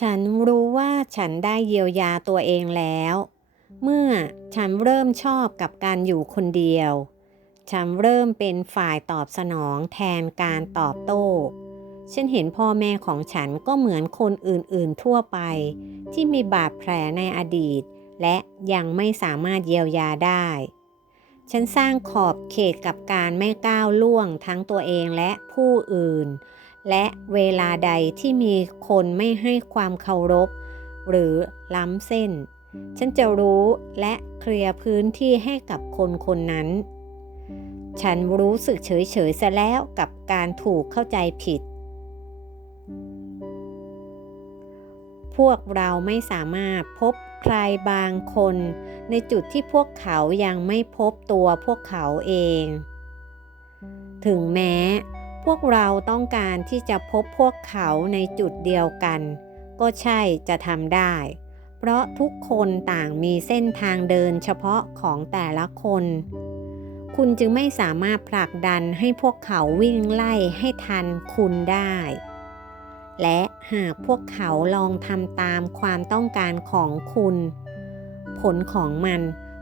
ฉันรู้ว่าฉันได้เยียวยาตัวเองแล้ว เมื่อฉันเริ่มชอบกับการอยู่คนเดียว ฉันเริ่มเป็นฝ่ายตอบสนองแทนการตอบโต้ ฉันเห็นพ่อแม่ของฉันก็เหมือนคนอื่นๆทั่วไป ที่มีบาดแผลในอดีต และยังไม่สามารถเยียวยาได้ ฉันสร้างขอบเขตกับการไม่ก้าวล่วงทั้งตัวเองและผู้อื่น และเวลาใดที่มีคนไม่ให้ความเคารพ หรือล้ำเส้น ฉันจะรู้และเคลียร์พื้นที่ให้กับคนคนนั้น ฉันรู้สึกเฉยๆซะแล้วกับการถูกเข้าใจผิด พวกเราไม่สามารถพบใครบางคนในจุดที่พวกเขายังไม่พบตัวพวกเขาเอง ถึงแม้ วกเราต้องการที่จะพบพวกเขาในจุดเดียวกัน ก็ใช่จะทำได้ เพราะทุกคนต่างมีเส้นทางเดินเฉพาะของแต่ละคน คุณจึงไม่สามารถผลักดันให้พวกเขาวิ่งไล่ให้ทันคุณได้ และหากพวกเขาลองทำตามความต้องการของคุณ ผลของมัน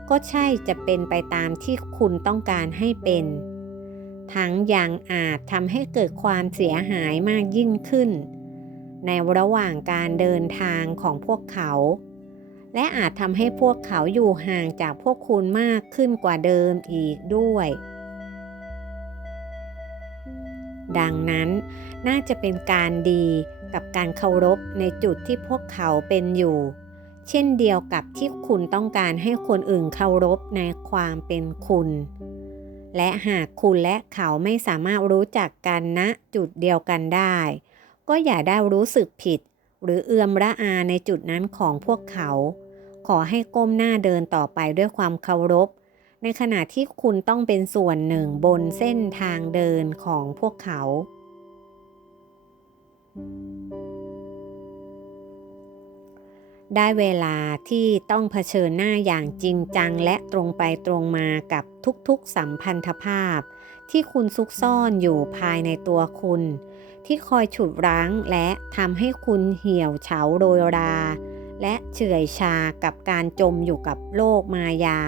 ก็ใช่จะเป็นไปตามที่คุณต้องการให้เป็น ทั้งยังอาจทำให้เกิดความเสียหายมากยิ่งขึ้น ในระหว่างการเดินทางของพวกเขา และอาจทำให้พวกเขาอยู่ห่างจากพวกคุณมากขึ้นกว่าเดิมอีกด้วย ดังนั้นน่าจะเป็นการดีกับการเคารพในจุดที่พวกเขาเป็นอยู่ เช่นเดียวกับที่คุณต้องการให้คนอื่นเคารพในความเป็นคุณ และหากคุณและเขาไม่สามารถรู้จักกันณจุดเดียวกันได้ ก็อย่าได้รู้สึกผิด หรือเอือมระอาในจุดนั้นของพวกเขา ขอให้ก้มหน้าเดินต่อไปด้วยความเคารพ ในขณะที่คุณต้องเป็นส่วนหนึ่งบนเส้นทางเดินของพวกเขา ได้เวลาที่ต้องเผชิญหน้าอย่างจริงจังและตรงไปตรงมากับทุกๆสัมพันธภาพ ที่คุณซุกซ่อนอยู่ภายในตัวคุณ ที่คอยฉุดรั้งและทำให้คุณเหี่ยวเฉาโรยรา และเฉื่อยชากับการจมอยู่กับโลกมายา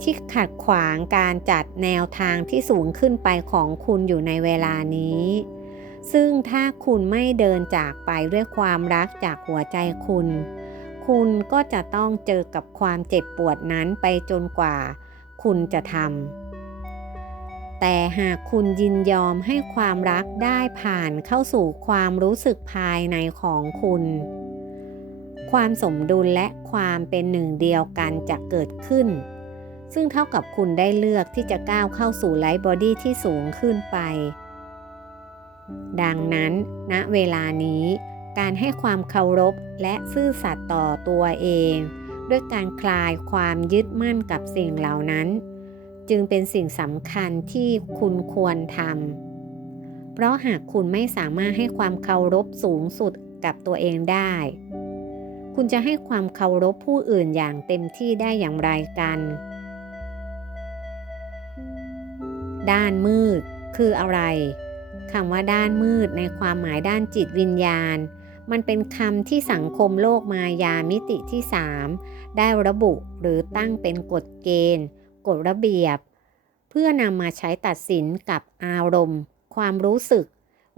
ที่ขัดขวางการจัดแนวทางที่สูงขึ้นไปของคุณอยู่ในเวลานี้ซึ่งถ้าคุณไม่เดินจากไปด้วยความรักจากหัวใจคุณ คุณก็จะต้องเจอกับความเจ็บปวดนั้นไปจนกว่า คุณจะทำ แต่หากคุณยินยอมให้ความรักได้ผ่านเข้าสู่ความรู้สึกภายในของคุณ ความสมดุลและความเป็นหนึ่งเดียวกันจะเกิดขึ้น ซึ่งเท่ากับคุณได้เลือกที่จะก้าวเข้าสู่ไลฟ์บอดี้ที่สูงขึ้นไป ดังนั้นณเวลานี้ การให้ความเคารพและซื่อสัตย์ต่อตัวเอง ด้วยการคลายความยึดมั่นกับสิ่งเหล่านั้น จึงเป็นสิ่งสำคัญที่คุณควรทำเพราะหากคุณไม่สามารถให้ความเคารพสูงสุดกับตัวเองได้ คุณจะให้ความเคารพผู้อื่นอย่างเต็มที่ได้อย่างไรกัน ด้านมืดคืออะไรคำว่าด้านมืดในความหมายด้านจิตวิญญาณ มันเป็นคำที่สังคมโลกมายามิติที่ 3 ได้ระบุหรือตั้งเป็นกฎเกณฑ์ กฎระเบียบ เพื่อนำมาใช้ตัดสินกับอารมณ์ ความรู้สึก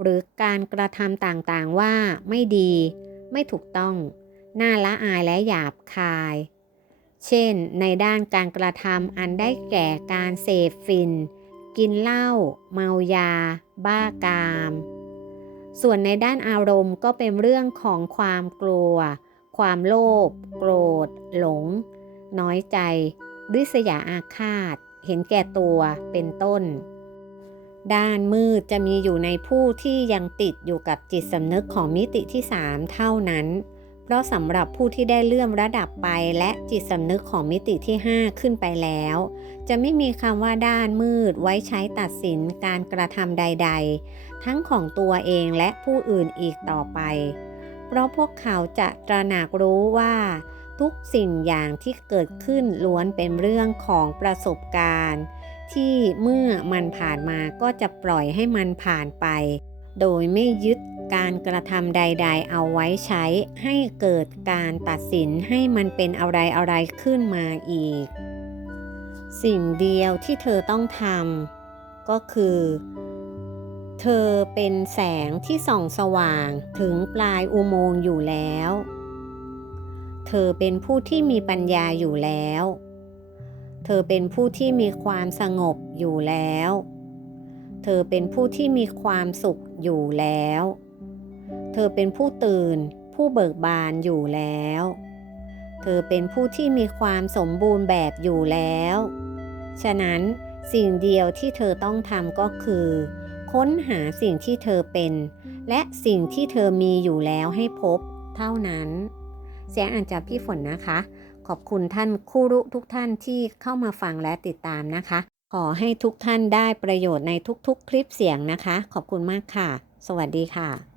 หรือการกระทำต่างๆว่าไม่ดี ไม่ถูกต้อง น่าละอายและหยาบคาย เช่น ในด้านการกระทำอันได้แก่การเสพฟิน กินเหล้าเมายา บ้ากาม ส่วนในด้านอารมณ์ก็เป็นเรื่องของความกลัว ความโลภโกรธ หลง น้อยใจริษยาอาฆาต เห็นแก่ตัวเป็นต้น ด้านมืดจะมีอยู่ในผู้ที่ยังติดอยู่กับจิตสำนึกของมิติที่ 3 เท่านั้น เพราะสำหรับผู้ที่ได้เลื่อมระดับไปและจิตสำนึกของมิติที่ 5 ขึ้นไปแล้ว จะไม่มีคำว่าด้านมืดไว้ใช้ตัดสินการกระทำใด ๆ ทั้งของตัวเองและผู้อื่นอีกต่อไป เพราะพวกเขาจะตระหนักรู้ว่าทุกสิ่งอย่างที่เกิดขึ้นล้วนเป็นเรื่องของประสบการณ์ ที่เมื่อมันผ่านมาก็จะปล่อยให้มันผ่านไป โดยไม่ยึดการกระทำใด ๆ เอาไว้ใช้ให้เกิดการตัดสินให้มันเป็นอะไรอะไรขึ้นมาอีก สิ่งเดียวที่เธอต้องทำก็คือ เธอเป็นแสงที่ส่องสว่างถึงปลายอุโมงค์อยู่แล้ว เธอเป็นผู้ที่มีปัญญาอยู่แล้ว เธอเป็นผู้ที่มีความสงบอยู่แล้ว เธอเป็นผู้ที่มีความสุขอยู่แล้ว เธอเป็นผู้ตื่น ผู้เบิกบานอยู่แล้ว เธอเป็นผู้ที่มีความสมบูรณ์แบบอยู่แล้ว ฉะนั้นสิ่งเดียวที่เธอต้องทำก็คือ ค้นหาสิ่งที่เธอเป็น และสิ่งที่เธอมีอยู่แล้วให้พบเท่านั้นเสียงอ่านจากพี่ฝนนะคะ ขอบคุณท่านคู่รุทุกท่านที่เข้ามาฟังและติดตามนะคะ ขอให้ทุกท่านได้ประโยชน์ในทุกๆ คลิปเสียงนะคะ ขอบคุณมากค่ะ สวัสดีค่ะ